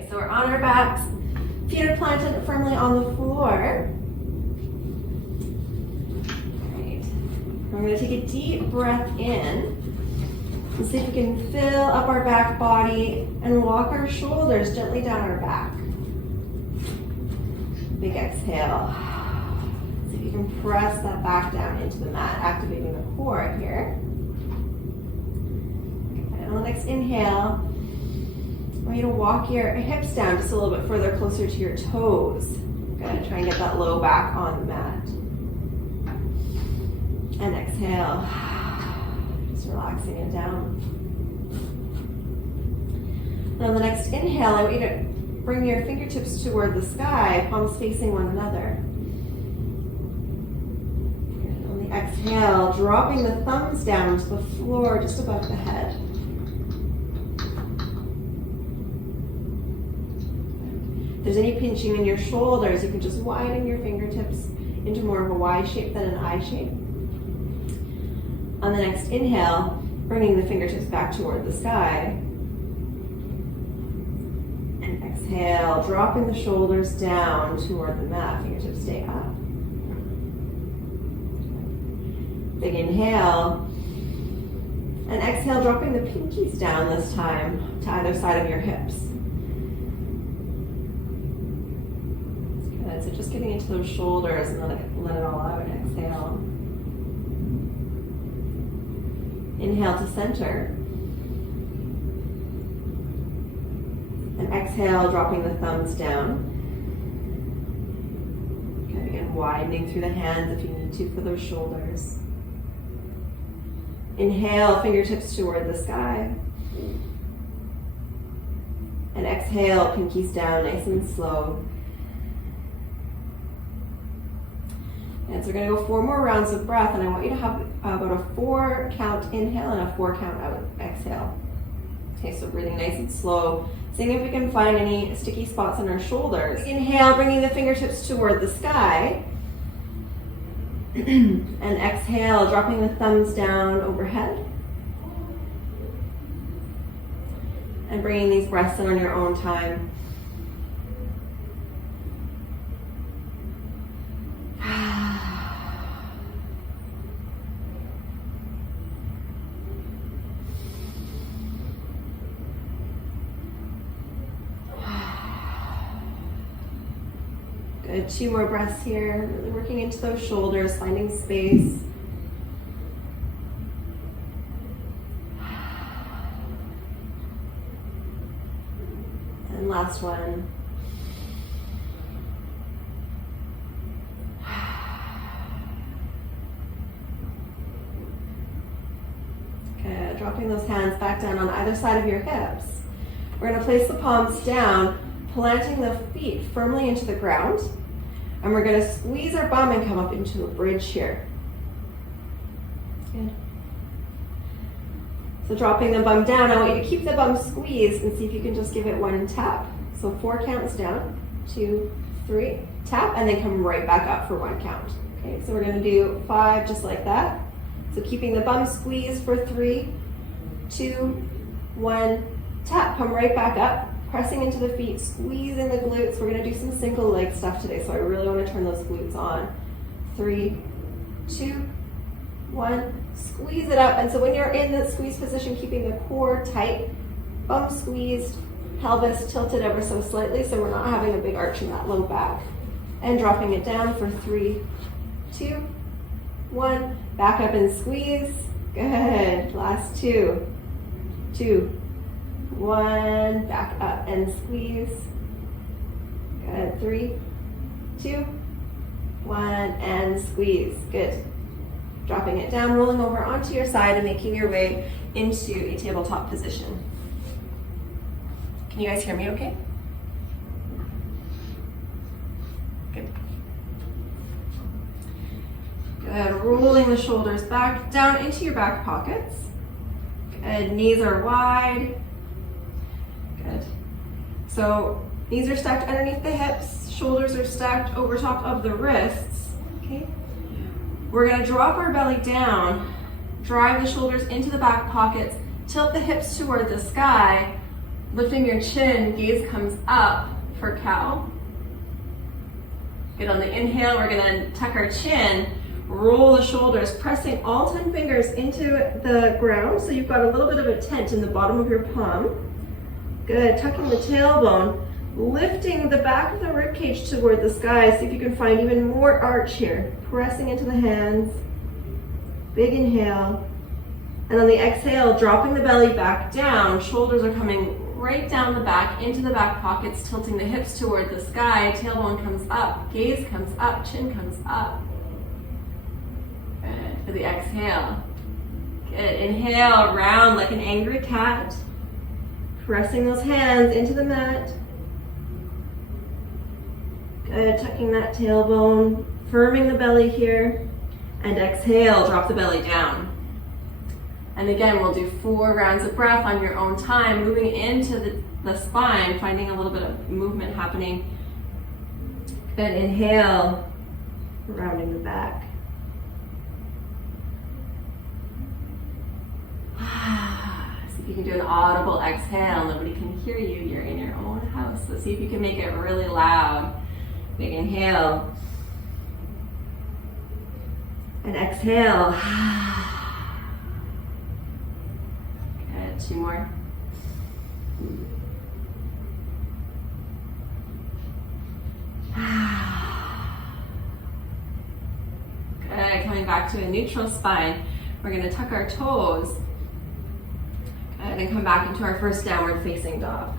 Okay, so we're on our backs. Feet are planted firmly on the floor. Great. We're going to take a deep breath in. And see if we can fill up our back body and walk our shoulders gently down our back. Big exhale. See if you can press that back down into the mat, activating the core here. Okay, on the next inhale, I want you to walk your hips down just a little bit further, closer to your toes. Good, try and get that low back on the mat. And exhale. Relaxing it down. And on the next inhale, I want you to bring your fingertips toward the sky, palms facing one another. And on the exhale, dropping the thumbs down to the floor just above the head. If there's any pinching in your shoulders, you can just widen your fingertips into more of a Y shape than an I shape. On the next inhale, bringing the fingertips back toward the sky. And exhale, dropping the shoulders down toward the mat. Fingertips stay up. Big inhale. And exhale, dropping the pinkies down this time to either side of your hips. Good, so just getting into those shoulders and let it all out. Exhale. Inhale to center. And exhale, dropping the thumbs down. Okay, again, widening through the hands if you need to for those shoulders. Inhale, fingertips toward the sky. And exhale, pinkies down, nice and slow. And so we're going to go 4 more rounds of breath, and I want you to have about a 4 count inhale and a 4 count out exhale. Okay, so breathing nice and slow, seeing if we can find any sticky spots on our shoulders. Inhale, bringing the fingertips toward the sky. And exhale, dropping the thumbs down overhead. And bringing these breaths in on your own time. Good, 2 more breaths here, really working into those shoulders, finding space. And last one. Good, dropping those hands back down on either side of your hips. We're going to place the palms down, planting the feet firmly into the ground. And we're going to squeeze our bum and come up into a bridge here. Good. So dropping the bum down, I want you to keep the bum squeezed and see if you can just give it 1 tap. So 4 counts down, 2, 3, tap, and then come right back up for 1 count. Okay, so we're going to do 5 just like that. So keeping the bum squeezed for 3, 2, 1, tap, come right back up. Pressing into the feet, squeezing the glutes. We're going to do some single leg stuff today, so I really want to turn those glutes on. 3, 2, 1, squeeze it up. And so when you're in the squeeze position, keeping the core tight, bum squeezed, pelvis tilted ever so slightly, so we're not having a big arch in that low back. And dropping it down for 3, 2, 1, back up and squeeze. Good. Last 2, 2, 1, back up and squeeze. Good. 3, 2, 1, and squeeze. Good. Dropping it down, rolling over onto your side and making your way into a tabletop position. Can you guys hear me okay? Good. Good. Rolling the shoulders back down into your back pockets. Good. Knees are wide. Good. So knees are stacked underneath the hips, shoulders are stacked over top of the wrists. Okay. We're going to drop our belly down, drive the shoulders into the back pockets, tilt the hips toward the sky, Lifting your chin, gaze comes up for cow. Good, on the inhale, we're gonna tuck our chin, roll the shoulders, pressing all 10 fingers into the ground, so you've got a little bit of a tent in the bottom of your palm. Good, tucking the tailbone, lifting the back of the rib cage toward the sky. See if you can find even more arch here. Pressing into the hands, big inhale. And on the exhale, dropping the belly back down, shoulders are coming right down the back, into the back pockets, tilting the hips toward the sky, tailbone comes up, gaze comes up, chin comes up. Good, for the exhale. Good, inhale, round like an angry cat. Pressing those hands into the mat. Good, tucking that tailbone, firming the belly here. And exhale, drop the belly down. And again, we'll do 4 rounds of breath on your own time, moving into the spine, finding a little bit of movement happening. Good, inhale, rounding the back. See if you can do an audible exhale. Nobody can hear you, you're in your own house. So see if you can make it really loud. Big inhale. And exhale. 2 more. Good, coming back to a neutral spine. We're going to tuck our toes. Good, and come back into our first downward facing dog.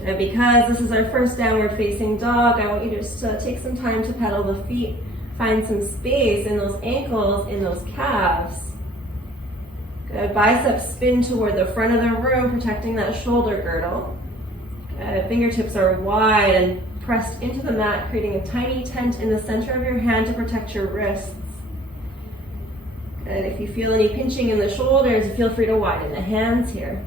Good, because this is our first downward facing dog, I want you just to take some time to pedal the feet. Find some space in those ankles, in those calves. Good, biceps spin toward the front of the room, protecting that shoulder girdle. Good, fingertips are wide and pressed into the mat, creating a tiny tent in the center of your hand to protect your wrists. Good, if you feel any pinching in the shoulders, feel free to widen the hands here.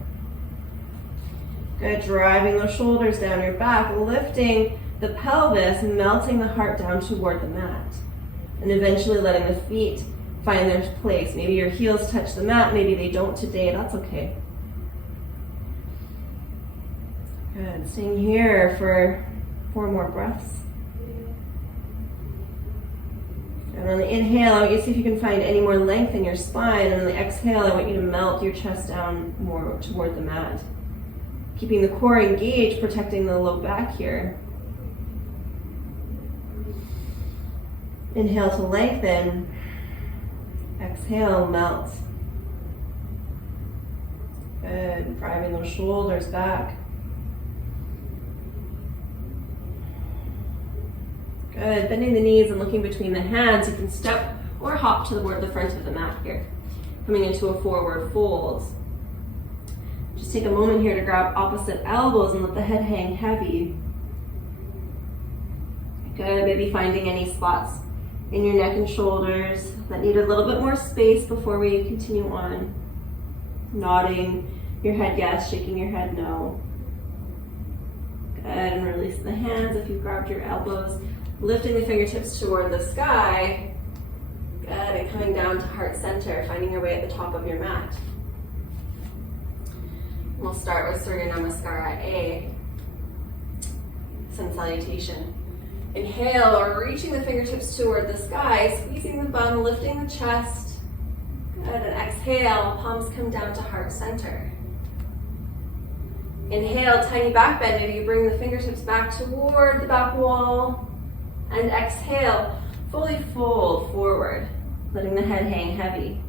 Good, driving those shoulders down your back, lifting the pelvis, melting the heart down toward the mat. And eventually letting the feet find their place. Maybe your heels touch the mat, maybe they don't today, that's okay. Good, staying here for 4 more breaths. And on the inhale, I want you to see if you can find any more length in your spine, and on the exhale, I want you to melt your chest down more toward the mat. Keeping the core engaged, protecting the low back here. Inhale to lengthen. Exhale, melt. Good, driving those shoulders back. Good, bending the knees and looking between the hands. You can step or hop toward the front of the mat here. Coming into a forward fold. Just take a moment here to grab opposite elbows and let the head hang heavy. Good, maybe finding any spots in your neck and shoulders that need a little bit more space before we continue on. Nodding your head yes, shaking your head no. Good, and release the hands if you've grabbed your elbows. Lifting the fingertips toward the sky. Good, and coming down to heart center, finding your way at the top of your mat. We'll start with Surya Namaskara A, Sun Salutation. Inhale, or reaching the fingertips toward the sky, squeezing the bum, lifting the chest. Good, and exhale, palms come down to heart center. Inhale, tiny back bend, maybe you bring the fingertips back toward the back wall. And exhale, fully fold forward, letting the head hang heavy.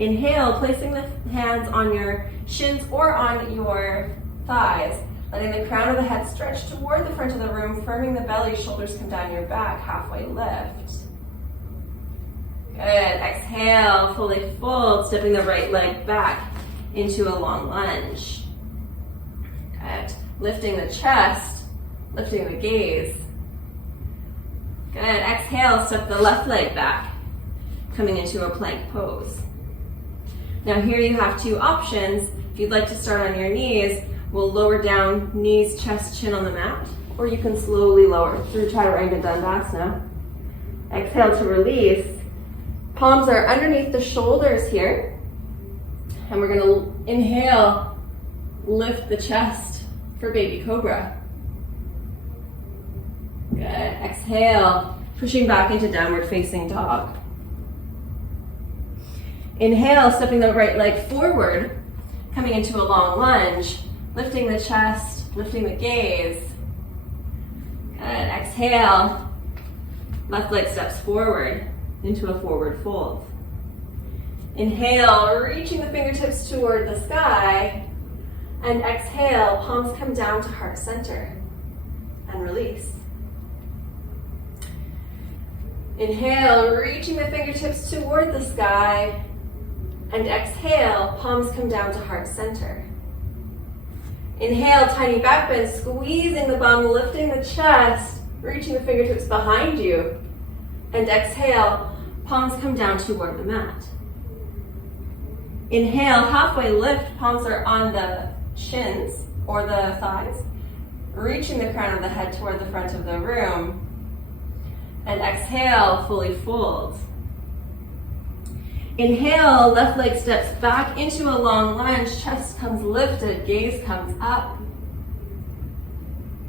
Inhale, placing the hands on your shins or on your thighs, letting the crown of the head stretch toward the front of the room, firming the belly, shoulders come down your back, halfway lift. Good, exhale, fully fold, stepping the right leg back into a long lunge. Good, lifting the chest, lifting the gaze. Good, exhale, step the left leg back, coming into a plank pose. Now here you have 2 options. If you'd like to start on your knees, we'll lower down knees, chest, chin on the mat, or you can slowly lower through Chaturanga Dandasana. Exhale to release. Palms are underneath the shoulders here. And we're gonna inhale, lift the chest for baby cobra. Good. Exhale, pushing back into downward facing dog. Inhale, stepping the right leg forward, coming into a long lunge, lifting the chest, lifting the gaze. Good. Exhale, left leg steps forward into a forward fold. Inhale, reaching the fingertips toward the sky, and exhale, palms come down to heart center, and release. Inhale, reaching the fingertips toward the sky, and exhale, palms come down to heart center. Inhale, tiny back bend, squeezing the bum, lifting the chest, reaching the fingertips behind you, and exhale, palms come down toward the mat. Inhale, halfway lift, palms are on the shins or the thighs, reaching the crown of the head toward the front of the room. And exhale, fully fold. Inhale, left leg steps back into a long lunge, chest comes lifted, gaze comes up.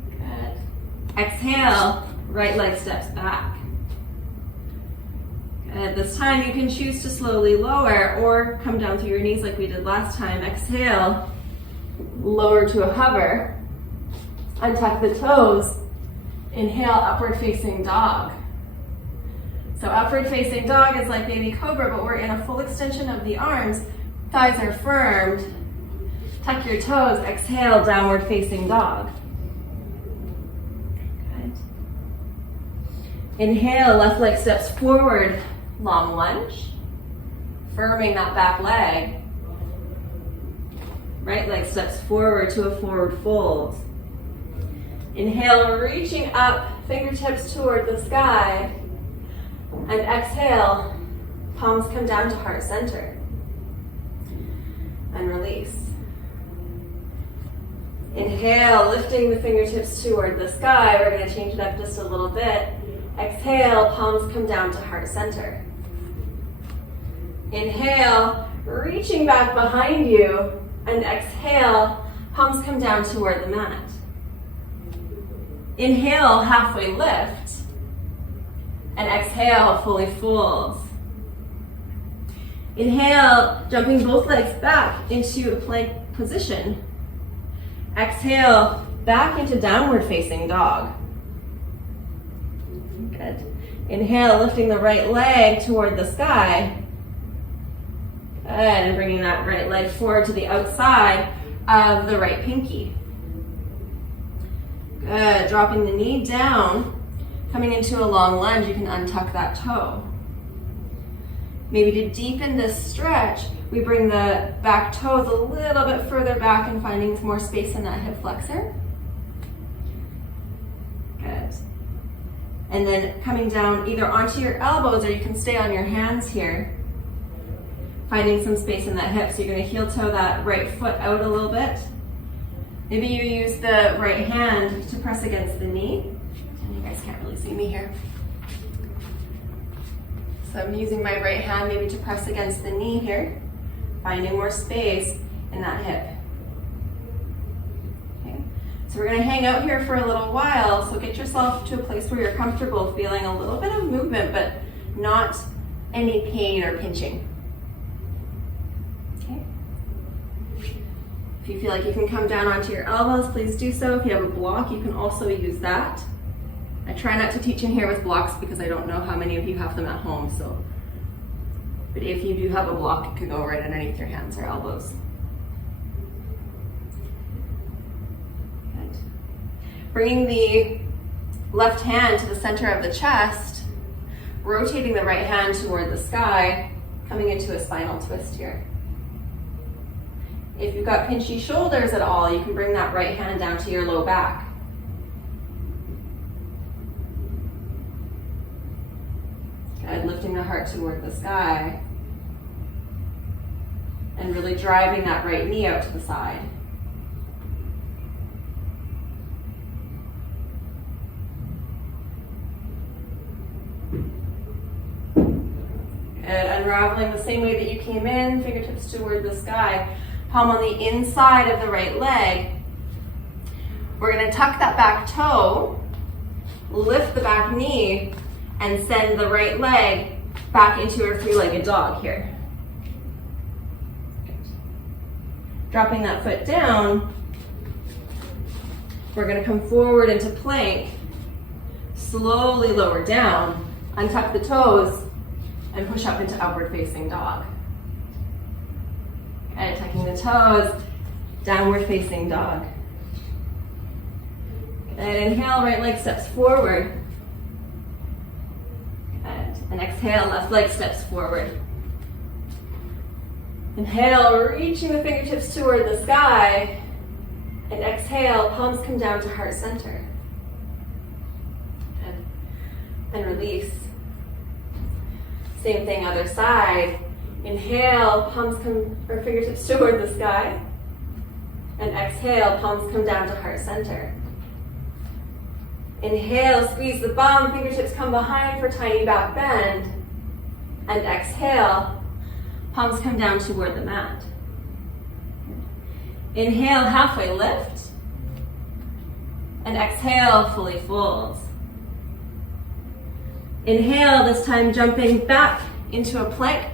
Good. Exhale, right leg steps back. Good. This time you can choose to slowly lower or come down through your knees like we did last time. Exhale, lower to a hover. Untuck the toes. Inhale, upward facing dog. So upward facing dog is like baby cobra, but we're in a full extension of the arms. Thighs are firmed. Tuck your toes. Exhale, downward facing dog. Good. Inhale, left leg steps forward, long lunge. Firming that back leg. Right leg steps forward to a forward fold. Inhale, reaching up, fingertips toward the sky. And exhale, palms come down to heart center. And release. Inhale, lifting the fingertips toward the sky. We're going to change it up just a little bit. Exhale, palms come down to heart center. Inhale, reaching back behind you. And exhale, palms come down toward the mat. Inhale, halfway lift. And exhale, fully fold. Inhale, jumping both legs back into a plank position. Exhale, back into downward facing dog. Good. Inhale, lifting the right leg toward the sky. Good, and bringing that right leg forward to the outside of the right pinky. Good, dropping the knee down. Coming into a long lunge, you can untuck that toe. Maybe to deepen this stretch, we bring the back toes a little bit further back and finding more space in that hip flexor. Good. And then coming down either onto your elbows or you can stay on your hands here. Finding some space in that hip. So you're going to heel toe that right foot out a little bit. Maybe you use the right hand to press against the knee. You guys can't really see me here. So I'm using my right hand maybe to press against the knee here, finding more space in that hip. Okay. So we're going to hang out here for a little while, so get yourself to a place where you're comfortable feeling a little bit of movement, but not any pain or pinching. Okay. If you feel like you can come down onto your elbows, please do so. If you have a block, you can also use that. I try not to teach in here with blocks because I don't know how many of you have them at home. But if you do have a block, it could go right underneath your hands or elbows. Good. Bringing the left hand to the center of the chest, rotating the right hand toward the sky, coming into a spinal twist here. If you've got pinchy shoulders at all, you can bring that right hand down to your low back. Good, lifting the heart toward the sky. And really driving that right knee out to the side. Good, unraveling the same way that you came in, fingertips toward the sky. palm on the inside of the right leg. We're gonna tuck that back toe, lift the back knee, and send the right leg back into our three-legged dog here. Good. Dropping that foot down, we're gonna come forward into plank, slowly lower down, untuck the toes, and push up into upward facing dog. Okay, tucking the toes, downward facing dog. And inhale, right leg steps forward. And exhale, left leg steps forward. Inhale, reaching the fingertips toward the sky. And exhale, palms come down to heart center. Good. And release. Same thing, other side. Inhale, palms come, or fingertips toward the sky. And exhale, palms come down to heart center. Inhale, squeeze the bum, fingertips come behind for tiny back bend. And exhale, palms come down toward the mat. Inhale, halfway lift. And exhale, fully fold. Inhale, this time jumping back into a plank,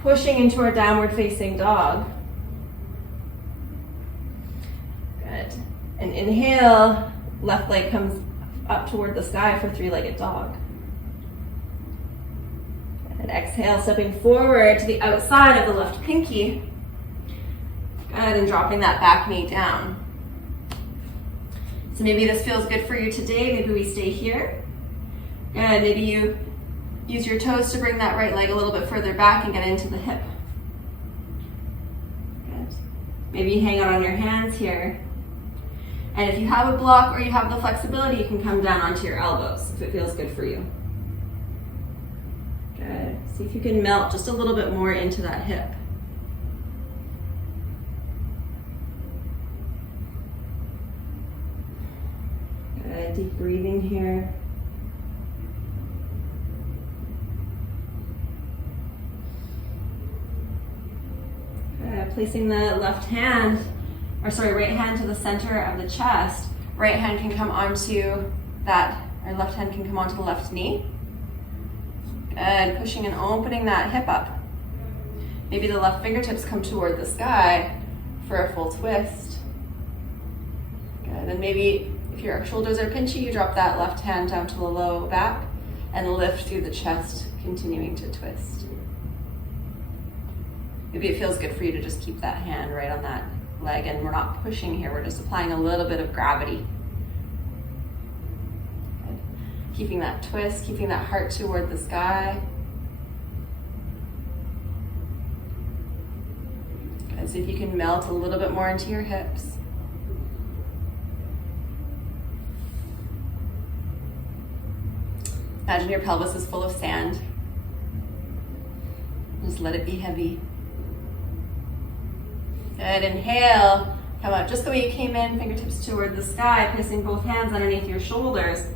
pushing into our downward facing dog. Good. And inhale, left leg comes up toward the sky for three-legged dog. And exhale, stepping forward to the outside of the left pinky. Good, and dropping that back knee down. So maybe this feels good for you today. Maybe we stay here. Good, maybe you use your toes to bring that right leg a little bit further back and get into the hip. Good. Maybe you hang out on your hands here. And if you have a block or you have the flexibility, you can come down onto your elbows if it feels good for you. Good. See if you can melt just a little bit more into that hip. Good. Deep breathing here. Good. Placing the right hand to the center of the chest. Right hand can come onto that, or left hand can come onto the left knee. Good, pushing and opening that hip up. Maybe the left fingertips come toward the sky for a full twist. Good, and maybe if your shoulders are pinchy, you drop that left hand down to the low back and lift through the chest, continuing to twist. Maybe it feels good for you to just keep that hand right on that leg, and we're not pushing here, we're just applying a little bit of gravity. Good. Keeping that twist, keeping that heart toward the sky. Good. See if you can melt a little bit more into your hips. Imagine your pelvis is full of sand. Just let it be heavy. Good, inhale, come up just the way you came in, fingertips toward the sky, placing both hands underneath your shoulders.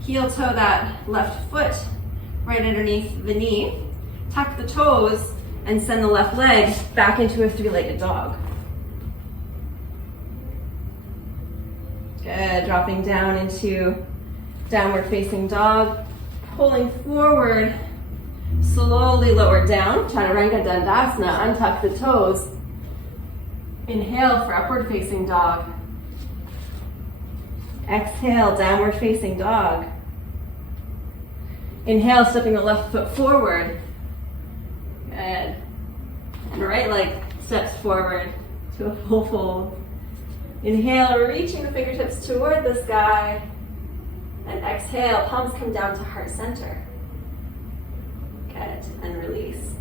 Heel toe that left foot right underneath the knee. Tuck the toes and send the left leg back into a three-legged dog. Good, dropping down into downward facing dog, pulling forward, slowly lower down, Chaturanga Dandasana, untuck the toes. Inhale for upward facing dog. Exhale, downward facing dog. Inhale, stepping the left foot forward. Good. And the right leg steps forward to a full fold. Inhale, reaching the fingertips toward the sky. And exhale, palms come down to heart center. Good, and release.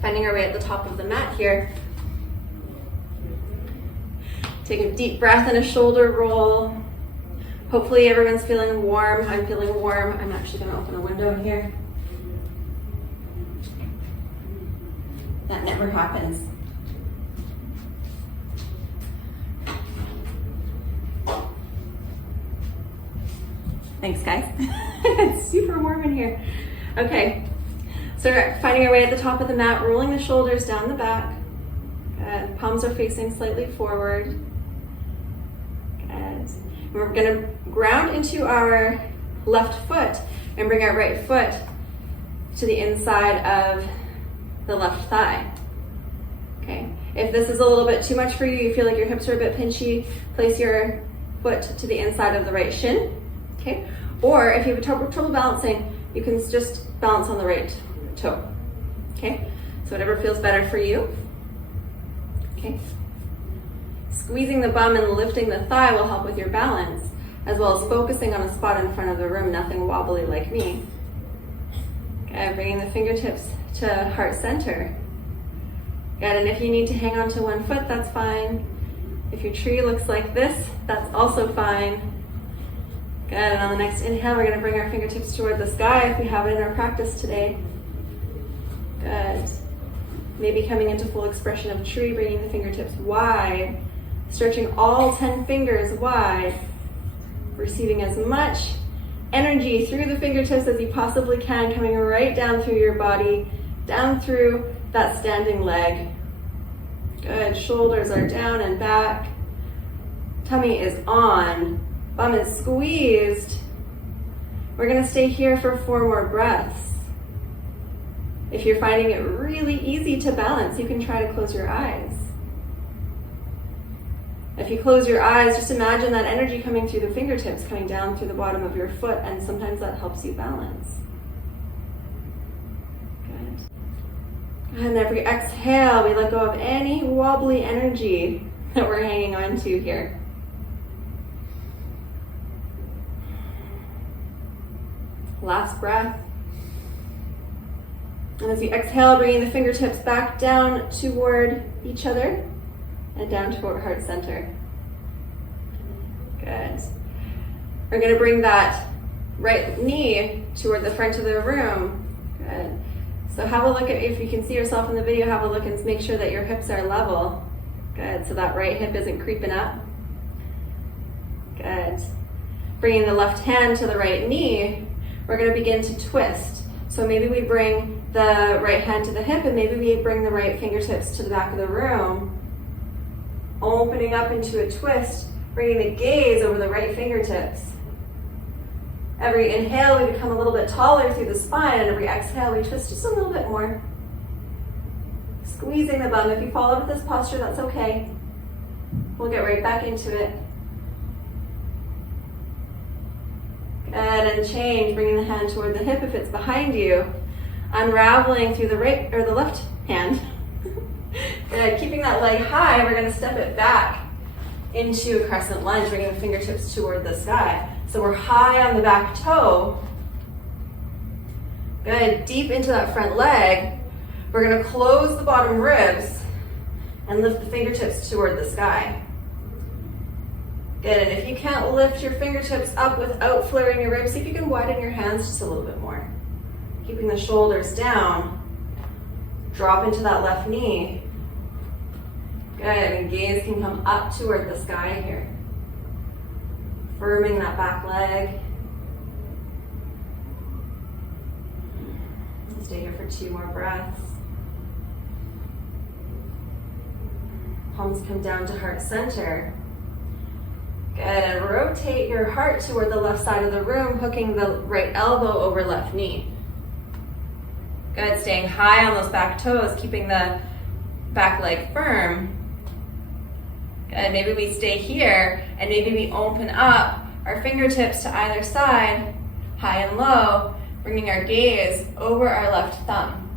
Finding our way at the top of the mat here. Take a deep breath and a shoulder roll. Hopefully everyone's feeling warm. I'm feeling warm. I'm actually going to open a window here. That never happens. Thanks, guys. It's super warm in here. Okay, so we're finding our way at the top of the mat, rolling the shoulders down the back. Good. Palms are facing slightly forward. Good. We're going to ground into our left foot and bring our right foot to the inside of the left thigh. Okay. If this is a little bit too much for you, you feel like your hips are a bit pinchy, place your foot to the inside of the right shin. Okay. Or if you have trouble balancing, you can just balance on the right toe. Okay. So whatever feels better for you. Okay. Squeezing the bum and lifting the thigh will help with your balance, as well as focusing on a spot in front of the room, nothing wobbly like me. Okay, bringing the fingertips to heart center. Good, and if you need to hang on to one foot, that's fine. If your tree looks like this, that's also fine. Good, and on the next inhale, we're gonna bring our fingertips toward the sky if we have it in our practice today. Good. Maybe coming into full expression of tree, bringing the fingertips wide, stretching all 10 fingers wide, receiving as much energy through the fingertips as you possibly can, coming right down through your body, down through that standing leg. Good, shoulders are down and back, tummy is on, bum is squeezed. We're gonna stay here for 4 more breaths. If you're finding it really easy to balance, you can try to close your eyes. If you close your eyes, just imagine that energy coming through the fingertips, coming down through the bottom of your foot, and sometimes that helps you balance. Good. And every exhale, we let go of any wobbly energy that we're hanging on to here. Last breath. And as you exhale, bringing the fingertips back down toward each other and down toward heart center. Good. We're going to bring that right knee toward the front of the room. Good. So have a look at, if you can see yourself in the video, have a look and make sure that your hips are level. Good. So that right hip isn't creeping up. Good. Bringing the left hand to the right knee, we're going to begin to twist. So maybe we bring the right hand to the hip, and maybe we bring the right fingertips to the back of the room, opening up into a twist, bringing the gaze over the right fingertips. Every inhale, we become a little bit taller through the spine, and every exhale, we twist just a little bit more. Squeezing the bum. If you fall out of this posture, that's okay. We'll get right back into it. Good, and change, bringing the hand toward the hip if it's behind you. Unraveling through the right or the left hand. Good, keeping that leg high, we're gonna step it back into a crescent lunge, bringing the fingertips toward the sky. So we're high on the back toe. Good, deep into that front leg. We're gonna close the bottom ribs and lift the fingertips toward the sky. Good, and if you can't lift your fingertips up without flaring your ribs, see if you can widen your hands just a little bit more. Keeping the shoulders down. Drop into that left knee. Good, and gaze can come up toward the sky here. Firming that back leg. Stay here for 2 more breaths. Palms come down to heart center. Good, and rotate your heart toward the left side of the room, hooking the right elbow over left knee. Good, staying high on those back toes, keeping the back leg firm. Good, maybe we stay here, and maybe we open up our fingertips to either side, high and low, bringing our gaze over our left thumb.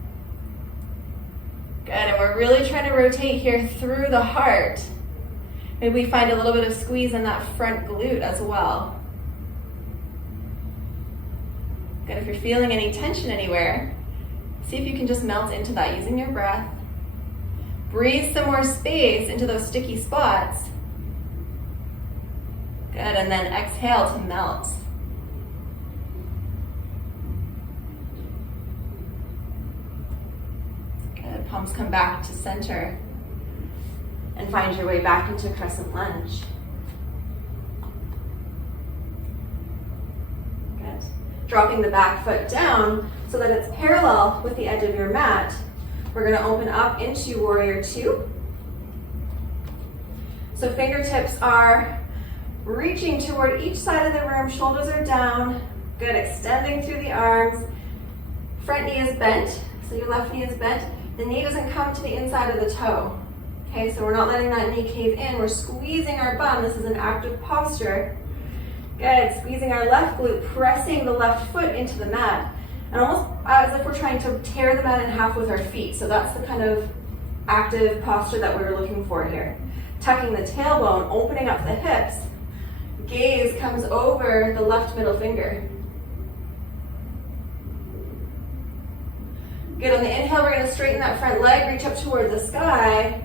Good, and we're really trying to rotate here through the heart. Maybe we find a little bit of squeeze in that front glute as well. Good, if you're feeling any tension anywhere, see if you can just melt into that using your breath. Breathe some more space into those sticky spots. Good, and then exhale to melt. Good, palms come back to center. And find your way back into crescent lunge. Good. Dropping the back foot down so that it's parallel with the edge of your mat. We're going to open up into warrior 2. So fingertips are reaching toward each side of the room, shoulders are down. Good, extending through the arms. Front knee is bent, so your left knee is bent. The knee doesn't come to the inside of the toe. Okay, so we're not letting that knee cave in. We're squeezing our bum. This is an active posture. Good, squeezing our left glute, pressing the left foot into the mat. And almost as if we're trying to tear the mat in half with our feet. So that's the kind of active posture that we're looking for here. Tucking the tailbone, opening up the hips. Gaze comes over the left middle finger. Good, on the inhale, we're going to straighten that front leg, reach up toward the sky.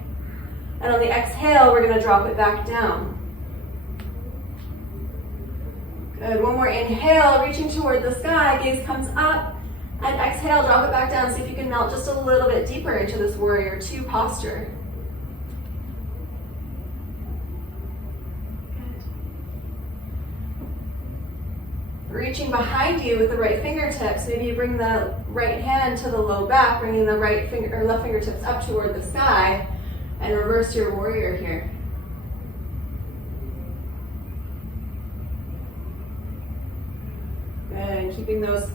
And on the exhale, we're going to drop it back down. Good, one more inhale, reaching toward the sky, gaze comes up. And exhale, drop it back down. See if you can melt just a little bit deeper into this warrior two posture. Reaching behind you with the right fingertips. Maybe you bring the right hand to the low back, bringing the right finger or left fingertips up toward the sky, and reverse your warrior here. Good, and keeping those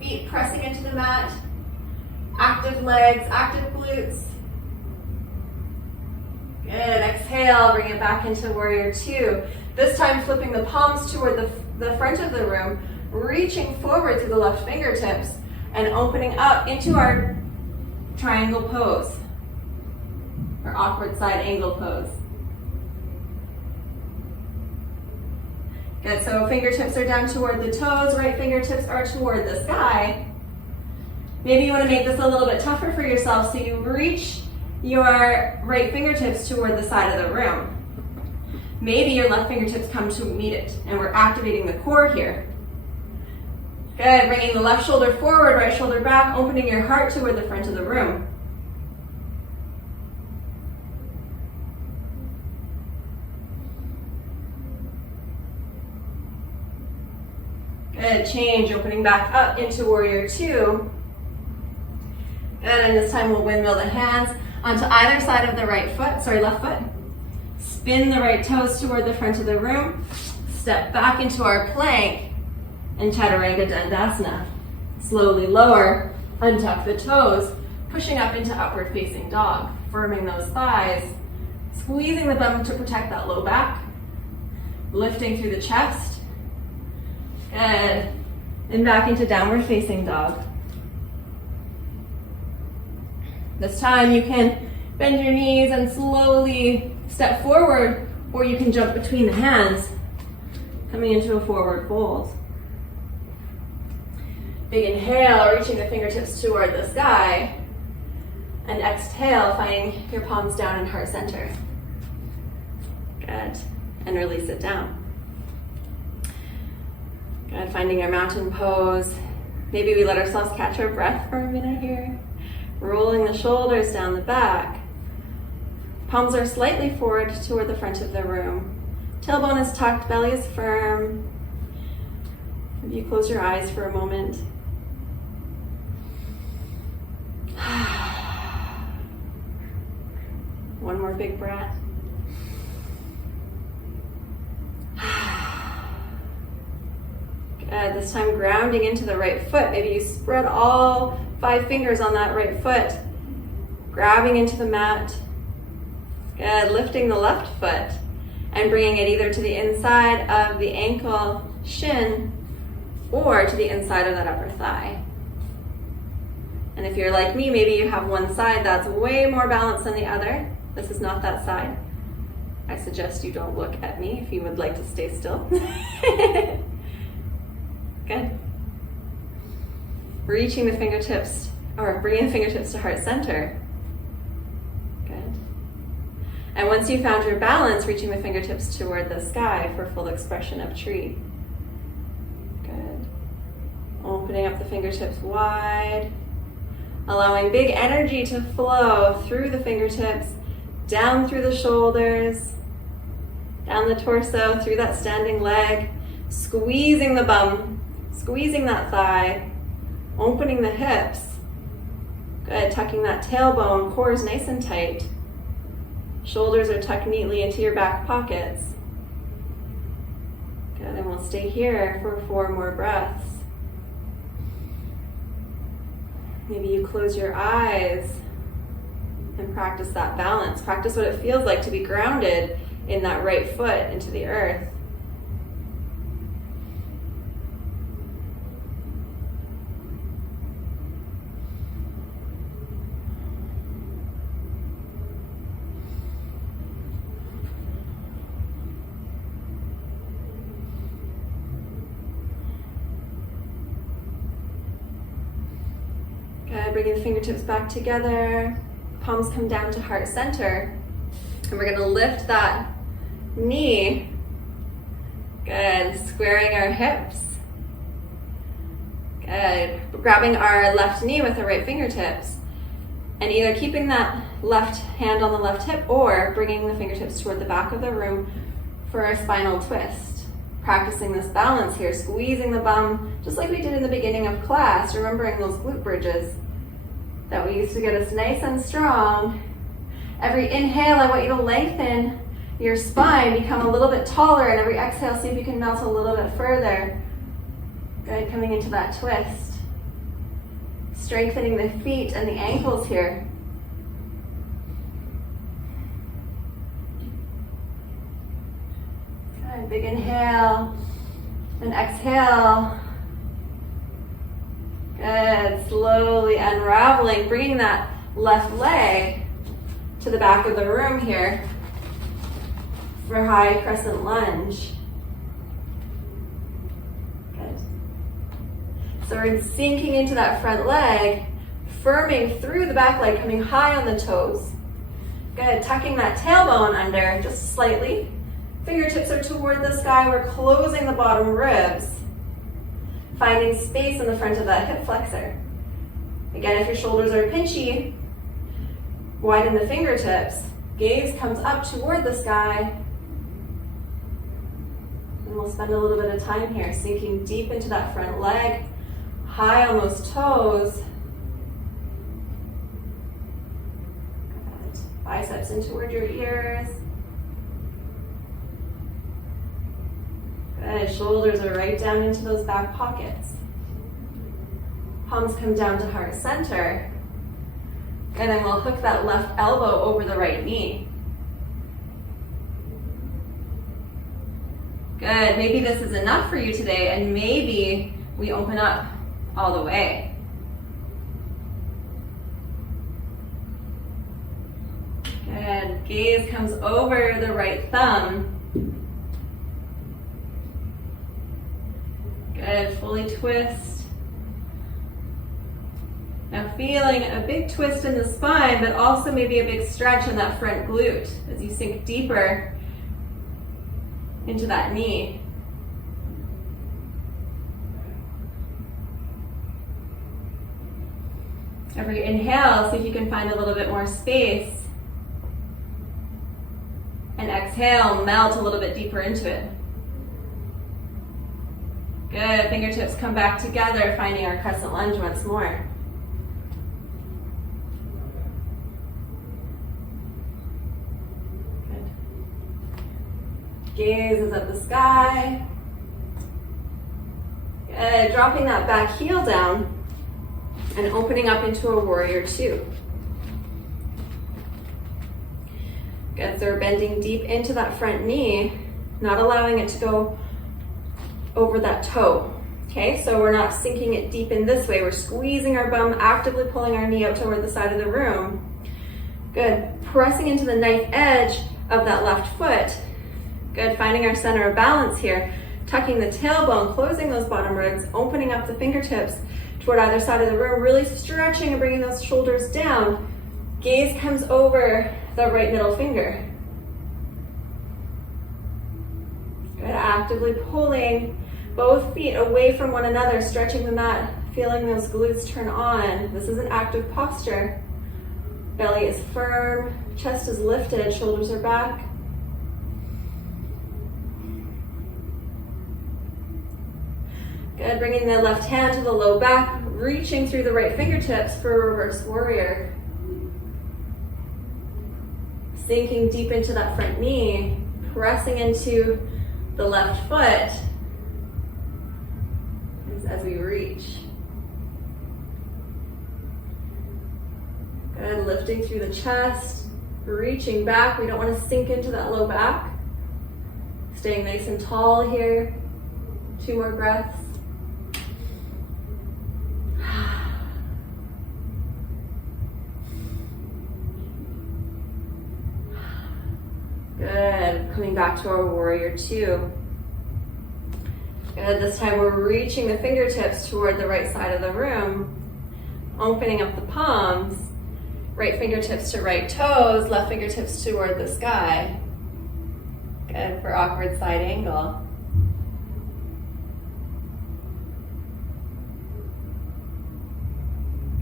feet pressing into the mat. Active legs, active glutes. Good, exhale, bring it back into warrior two. This time flipping the palms toward the front of the room, reaching forward through the left fingertips and opening up into our triangle pose, or awkward side angle pose. Good, so fingertips are down toward the toes, right fingertips are toward the sky. Maybe you want to make this a little bit tougher for yourself, so you reach your right fingertips toward the side of the room. Maybe your left fingertips come to meet it, and we're activating the core here. Good, bringing the left shoulder forward, right shoulder back, opening your heart toward the front of the room. Good, change, opening back up into warrior two. Good, and this time we'll windmill the hands onto either side of the left foot. Spin the right toes toward the front of the room. Step back into our plank and Chaturanga Dandasana. Slowly lower, untuck the toes, pushing up into upward facing dog, firming those thighs, squeezing the bum to protect that low back, lifting through the chest, good, and back into downward facing dog. This time you can bend your knees and slowly step forward, or you can jump between the hands, coming into a forward fold. Big inhale, reaching the fingertips toward the sky. And exhale, finding your palms down in heart center. Good. And release it down. Good. Finding your mountain pose. Maybe we let ourselves catch our breath for a minute here. Rolling the shoulders down the back. Palms are slightly forward toward the front of the room. Tailbone is tucked, belly is firm. Maybe you close your eyes for a moment. One more big breath. Good. This time grounding into the right foot. Maybe you spread all 5 fingers on that right foot. Grabbing into the mat. Good. Lifting the left foot and bringing it either to the inside of the ankle, shin, or to the inside of that upper thigh. And if you're like me, maybe you have one side that's way more balanced than the other. This is not that side. I suggest you don't look at me if you would like to stay still. Good. Reaching the fingertips, or bringing the fingertips to heart center. Good. And once you found your balance, reaching the fingertips toward the sky for full expression of tree. Good. Opening up the fingertips wide. Allowing big energy to flow through the fingertips, down through the shoulders, down the torso, through that standing leg, squeezing the bum, squeezing that thigh, opening the hips. Good, tucking that tailbone, core is nice and tight. Shoulders are tucked neatly into your back pockets. Good, and we'll stay here for 4 more breaths. Maybe you close your eyes and practice that balance. Practice what it feels like to be grounded in that right foot into the earth. Good, bringing the fingertips back together. Palms come down to heart center. And we're gonna lift that knee. Good, squaring our hips. Good, grabbing our left knee with the right fingertips. And either keeping that left hand on the left hip or bringing the fingertips toward the back of the room for our spinal twist. Practicing this balance here, squeezing the bum, just like we did in the beginning of class, remembering those glute bridges that we used to get us nice and strong. Every inhale, I want you to lengthen your spine, become a little bit taller, and every exhale, see if you can melt a little bit further. Good, coming into that twist. Strengthening the feet and the ankles here. Good, big inhale and exhale. Good, slowly unraveling, bringing that left leg to the back of the room here for high crescent lunge. Good. So we're sinking into that front leg, firming through the back leg, coming high on the toes. Good, tucking that tailbone under just slightly. Fingertips are toward the sky. We're closing the bottom ribs, finding space in the front of that hip flexor. Again, if your shoulders are pinchy, widen the fingertips. Gaze comes up toward the sky. And we'll spend a little bit of time here sinking deep into that front leg, high on those toes. Good. Biceps in toward your ears. Good, shoulders are right down into those back pockets. Palms come down to heart center. And then we'll hook that left elbow over the right knee. Good, maybe this is enough for you today, and maybe we open up all the way. Good, gaze comes over the right thumb. Good, fully twist. Now feeling a big twist in the spine, but also maybe a big stretch in that front glute as you sink deeper into that knee. Every inhale, see if you can find a little bit more space. And exhale, melt a little bit deeper into it. Good, fingertips come back together, finding our crescent lunge once more. Good. Gaze is at the sky. Good, dropping that back heel down and opening up into a warrior two. Good, so we're bending deep into that front knee, not allowing it to go over that toe. Okay, so we're not sinking it deep in this way. We're squeezing our bum, actively pulling our knee out toward the side of the room. Good, pressing into the knife edge of that left foot. Good, finding our center of balance here. Tucking the tailbone, closing those bottom ribs, opening up the fingertips toward either side of the room, really stretching and bringing those shoulders down. Gaze comes over the right middle finger. Good, actively pulling both feet away from one another, stretching the mat, feeling those glutes turn on. This is an active posture. Belly is firm, chest is lifted, shoulders are back. Good, bringing the left hand to the low back, reaching through the right fingertips for a reverse warrior. Sinking deep into that front knee, pressing into the left foot as we reach. Good, lifting through the chest, reaching back. We don't want to sink into that low back. Staying nice and tall here. 2 more breaths. Good, coming back to our warrior 2. Good, this time we're reaching the fingertips toward the right side of the room, opening up the palms, right fingertips to right toes, left fingertips toward the sky. Good, for awkward side angle.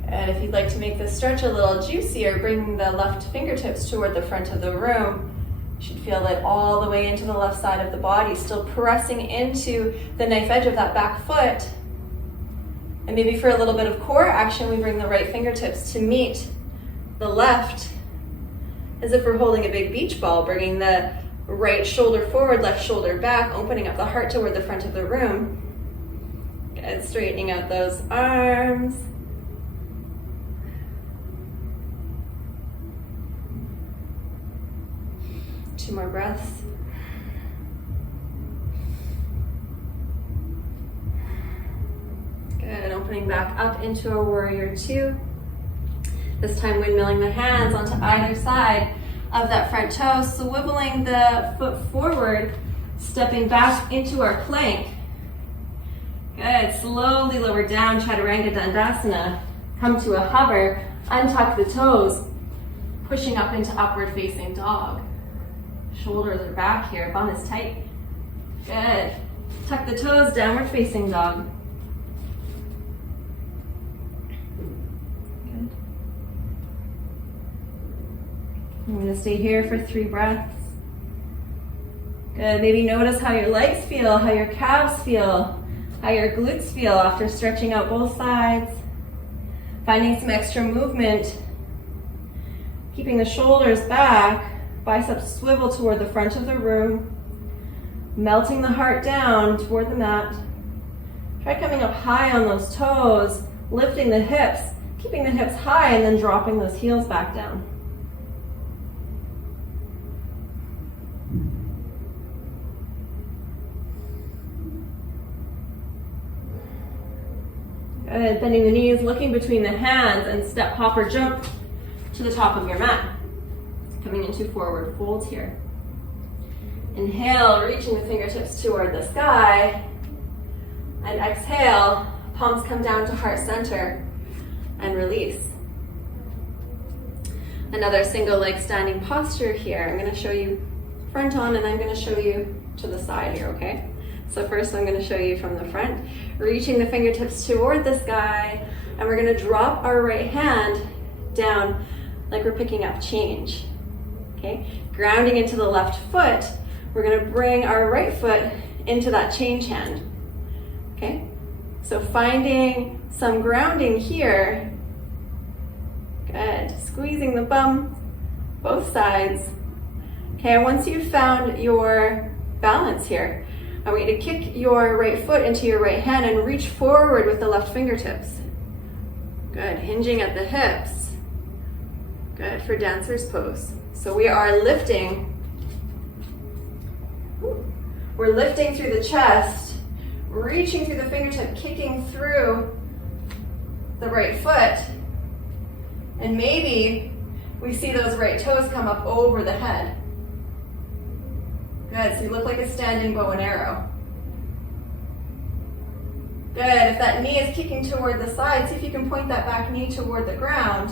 Good, if you'd like to make this stretch a little juicier, bring the left fingertips toward the front of the room. You should feel it all the way into the left side of the body, still pressing into the knife edge of that back foot. And maybe for a little bit of core action, we bring the right fingertips to meet the left, as if we're holding a big beach ball, bringing the right shoulder forward, left shoulder back, opening up the heart toward the front of the room. Good, straightening out those arms. Two more breaths. Good, opening back up into a warrior 2. This time windmilling the hands onto either side of that front toe, swiveling the foot forward, stepping back into our plank. Good, slowly lower down, Chaturanga Dandasana. Come to a hover, untuck the toes, pushing up into upward facing dog. Shoulders are back here, bum is tight. Good. Tuck the toes, downward facing dog. Good. I'm going to stay here for 3 breaths. Good. Maybe notice how your legs feel, how your calves feel, how your glutes feel after stretching out both sides. Finding some extra movement. Keeping the shoulders back. Biceps swivel toward the front of the room, melting the heart down toward the mat. Try coming up high on those toes, lifting the hips, keeping the hips high, and then dropping those heels back down. Good, bending the knees, looking between the hands, and step, hop, or jump to the top of your mat. Coming into forward fold here. Inhale, reaching the fingertips toward the sky. And exhale, palms come down to heart center and release. Another single leg standing posture here. I'm going to show you front on and I'm going to show you to the side here, okay? So first I'm going to show you from the front, reaching the fingertips toward the sky, and we're going to drop our right hand down like we're picking up change. Okay, grounding into the left foot, we're going to bring our right foot into that change hand. Okay, so finding some grounding here. Good, squeezing the bum, both sides. Okay, once you've found your balance here, I want you to kick your right foot into your right hand and reach forward with the left fingertips. Good, hinging at the hips. Good, for dancer's pose. So we are lifting. We're lifting through the chest, reaching through the fingertip, kicking through the right foot. And maybe we see those right toes come up over the head. Good, so you look like a standing bow and arrow. Good, if that knee is kicking toward the side, see if you can point that back knee toward the ground.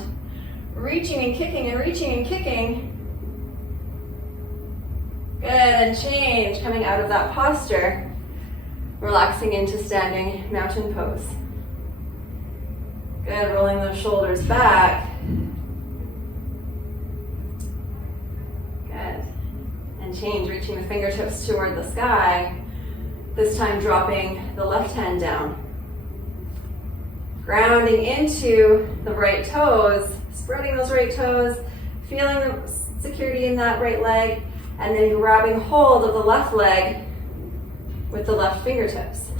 Reaching and kicking and reaching and kicking. Good, and change, coming out of that posture. Relaxing into standing mountain pose. Good, rolling those shoulders back. Good. And change, reaching the fingertips toward the sky. This time dropping the left hand down. Grounding into the right toes, spreading those right toes, feeling the security in that right leg, and then grabbing hold of the left leg with the left fingertips.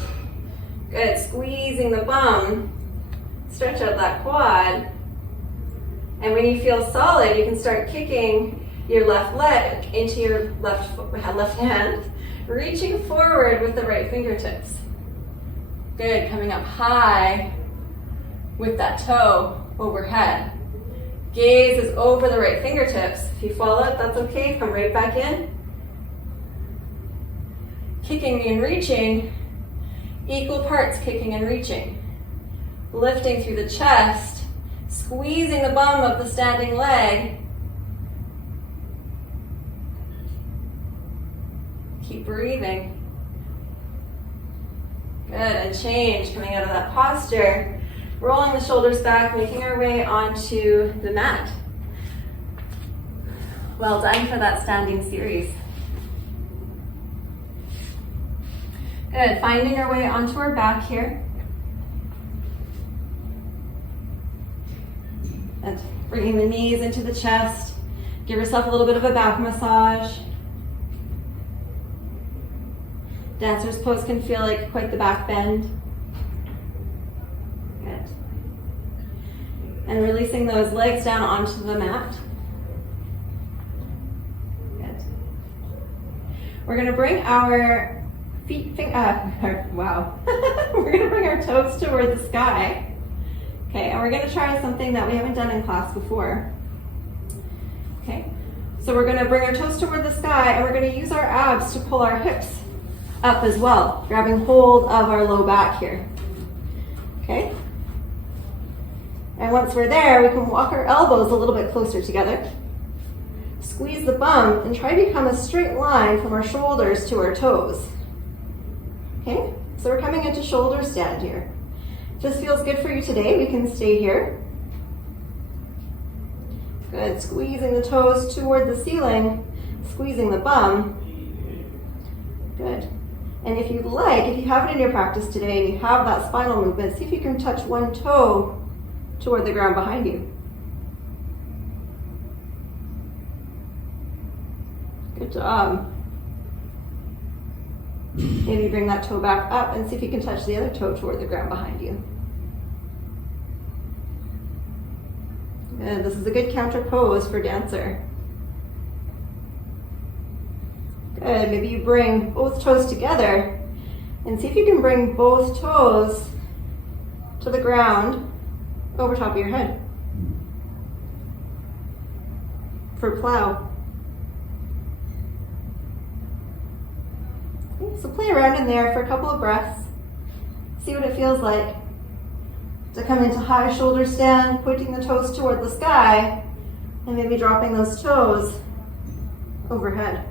Good, squeezing the bum, stretch out that quad, and when you feel solid, you can start kicking your left leg into your left hand, reaching forward with the right fingertips. Good, coming up high with that toe overhead. Gaze is over the right fingertips. If you fall out, that's okay. Come right back in. Kicking and reaching, equal parts kicking and reaching. Lifting through the chest, squeezing the bum of the standing leg. Keep breathing. Good, and change, coming out of that posture. Rolling the shoulders back, making our way onto the mat. Well done for that standing series. Good, finding our way onto our back here. And bringing the knees into the chest. Give yourself a little bit of a back massage. Dancer's pose can feel like quite the back bend. Good. And releasing those legs down onto the mat. Good. We're going to bring our feet, wow. We're going to bring our toes toward the sky. Okay, and we're going to try something that we haven't done in class before. Okay, so we're going to bring our toes toward the sky, and we're going to use our abs to pull our hips up as well, grabbing hold of our low back here. Okay? And once we're there, we can walk our elbows a little bit closer together. Squeeze the bum and try to become a straight line from our shoulders to our toes. Okay? So we're coming into shoulder stand here. If this feels good for you today, we can stay here. Good. Squeezing the toes toward the ceiling, squeezing the bum. Good. And if you'd like, if you have it in your practice today and you have that spinal movement, see if you can touch one toe toward the ground behind you. Good job. Maybe bring that toe back up and see if you can touch the other toe toward the ground behind you. Good. This is a good counter pose for dancer. Good, maybe you bring both toes together and see if you can bring both toes to the ground over top of your head for plow. Okay, so play around in there for a couple of breaths. See what it feels like to come into high shoulder stand, pointing the toes toward the sky, and maybe dropping those toes overhead.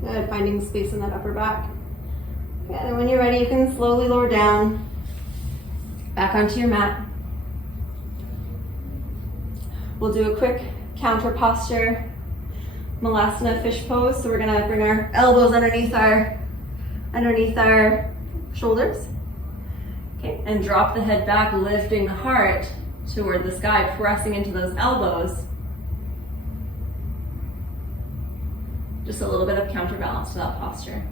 Good, finding space in that upper back. Good, and when you're ready, you can slowly lower down, back onto your mat. We'll do a quick counter posture, Malasana fish pose. So we're gonna bring our elbows underneath our shoulders. Okay, and drop the head back, lifting the heart toward the sky, pressing into those elbows. Just a little bit of counterbalance to that posture.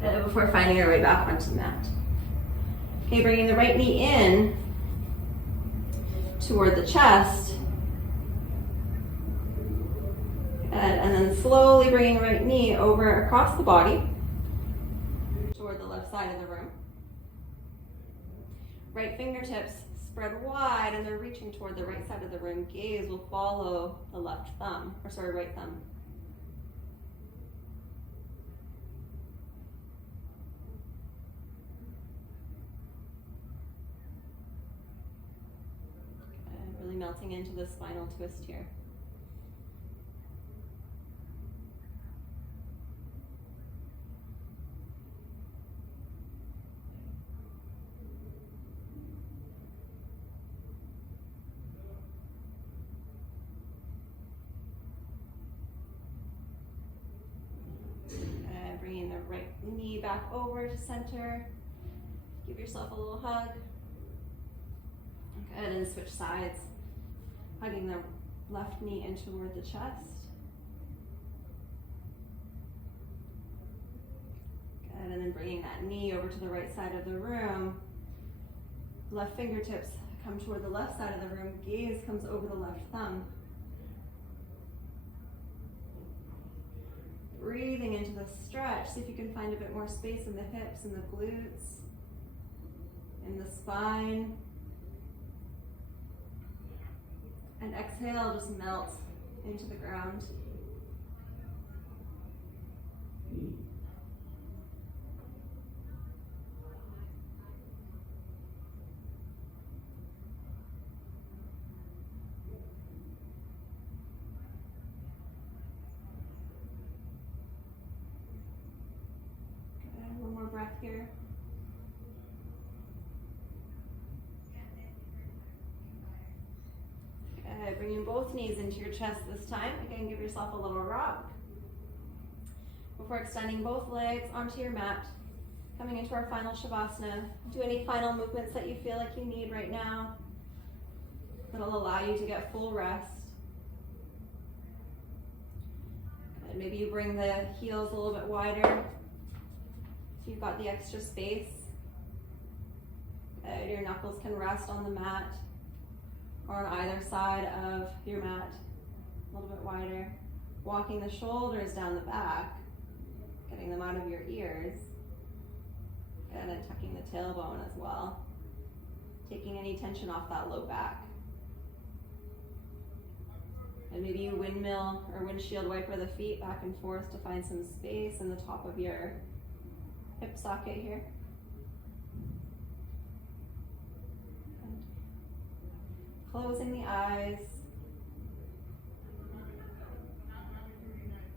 Before finding our way back onto the mat. Okay, bringing the right knee in toward the chest. Good. And then slowly bringing the right knee over across the body toward the left side of the room. Right fingertips spread wide and they're reaching toward the right side of the room. Gaze will follow the left thumb, right thumb. Okay, really melting into the spinal twist here. right knee back over to center. Give yourself a little hug. Good, and switch sides. Hugging the left knee in toward the chest. Good, and then bringing that knee over to the right side of the room. Left fingertips come toward the left side of the room. Gaze comes over the left thumb. Breathing into the stretch. See if you can find a bit more space in the hips and the glutes, in the spine. And exhale, just melt into the ground. One more breath here. Good. Bringing both knees into your chest this time. Again, give yourself a little rock. Before extending both legs onto your mat, coming into our final Shavasana. Do any final movements that you feel like you need right now that'll allow you to get full rest. And maybe you bring the heels a little bit wider if you've got the extra space. Good. Your knuckles can rest on the mat or on either side of your mat, a little bit wider. Walking the shoulders down the back, getting them out of your ears. And then tucking the tailbone as well. Taking any tension off that low back. And maybe you windmill or windshield wiper the feet back and forth to find some space in the top of your hip socket here. And closing the eyes.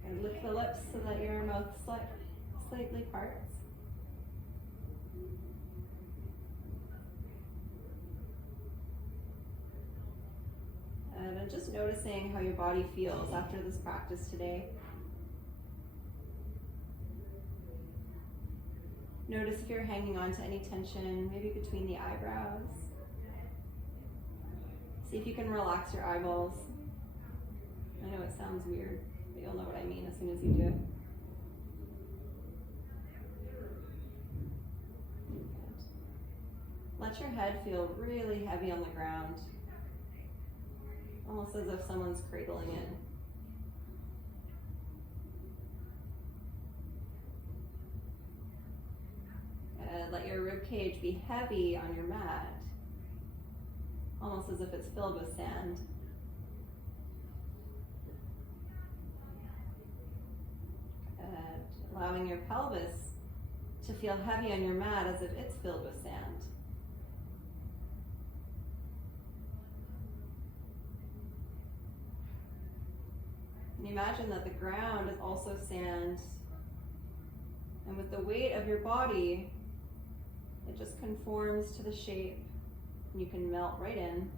And lick the lips so that your mouth slightly parts. And I'm just noticing how your body feels after this practice today. Notice if you're hanging on to any tension, maybe between the eyebrows. See if you can relax your eyeballs. I know it sounds weird, but you'll know what I mean as soon as you do it. Good. Let your head feel really heavy on the ground. Almost as if someone's cradling it. Let your rib cage be heavy on your mat, almost as if it's filled with sand. Allowing your pelvis to feel heavy on your mat as if it's filled with sand. And imagine that the ground is also sand, and with the weight of your body, it just conforms to the shape, and you can melt right in.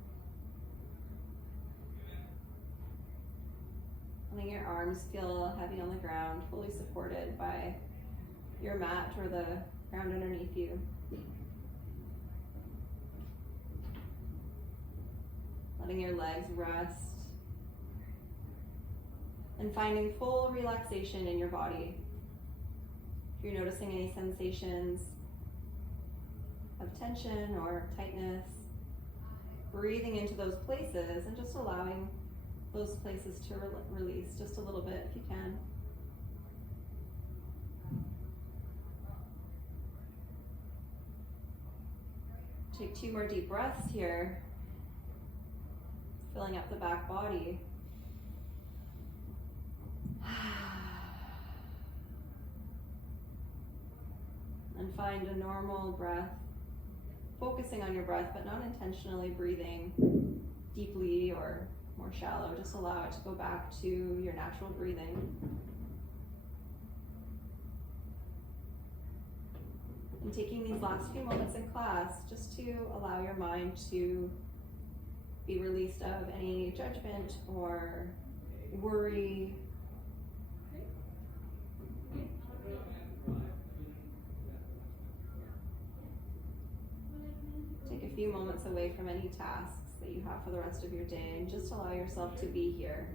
Letting your arms feel heavy on the ground, fully supported by your mat or the ground underneath you. Letting your legs rest. And finding full relaxation in your body. If you're noticing any sensations of tension or tightness, breathing into those places and just allowing those places to release just a little bit if you can. Take 2 more deep breaths here, filling up the back body. And find a normal breath, focusing on your breath, but not intentionally breathing deeply or more shallow. Just allow it to go back to your natural breathing. And taking these last few moments in class just to allow your mind to be released of any judgment or worry. few moments away from any tasks that you have for the rest of your day and just allow yourself to be here.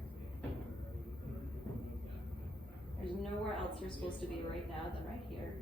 There's nowhere else you're supposed to be right now than right here.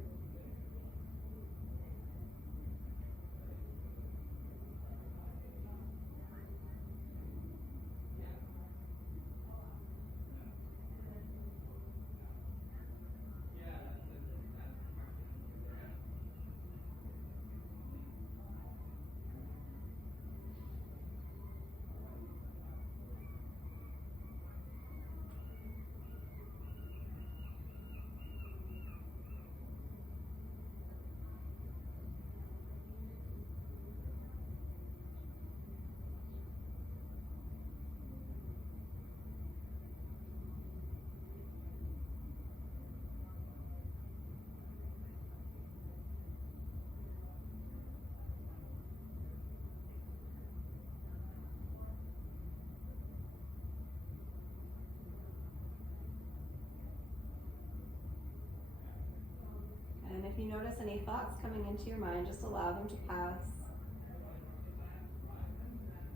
And if you notice any thoughts coming into your mind, just allow them to pass.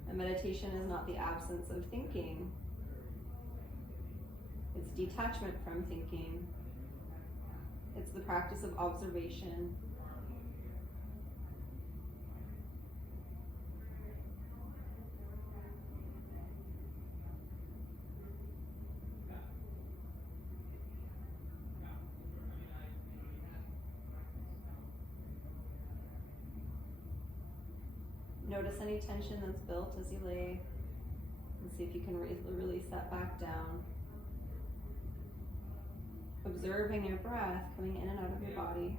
And meditation is not the absence of thinking. It's detachment from thinking. It's the practice of observation. Notice any tension that's built as you lay, and see if you can release that back down. Observing your breath coming in and out of your body.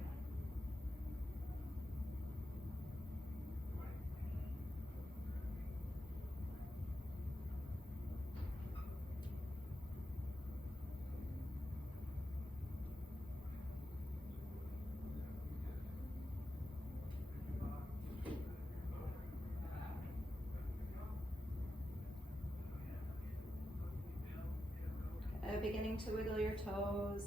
Beginning to wiggle your toes,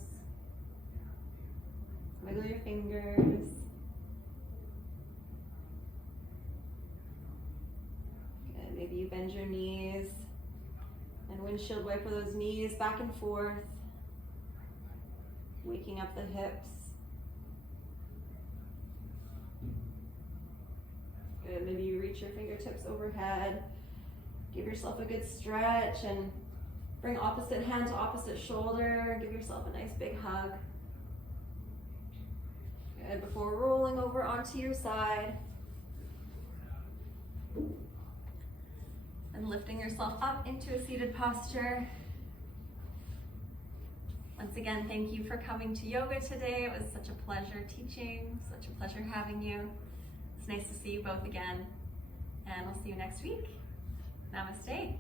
wiggle your fingers. Good. Maybe you bend your knees and windshield wiper those knees back and forth, waking up the hips. Good. Maybe you reach your fingertips overhead, give yourself a good stretch, and bring opposite hand to opposite shoulder. Give yourself a nice big hug. Good. Before rolling over onto your side. And lifting yourself up into a seated posture. Once again, thank you for coming to yoga today. It was such a pleasure teaching, such a pleasure having you. It's nice to see you both again. And we'll see you next week. Namaste.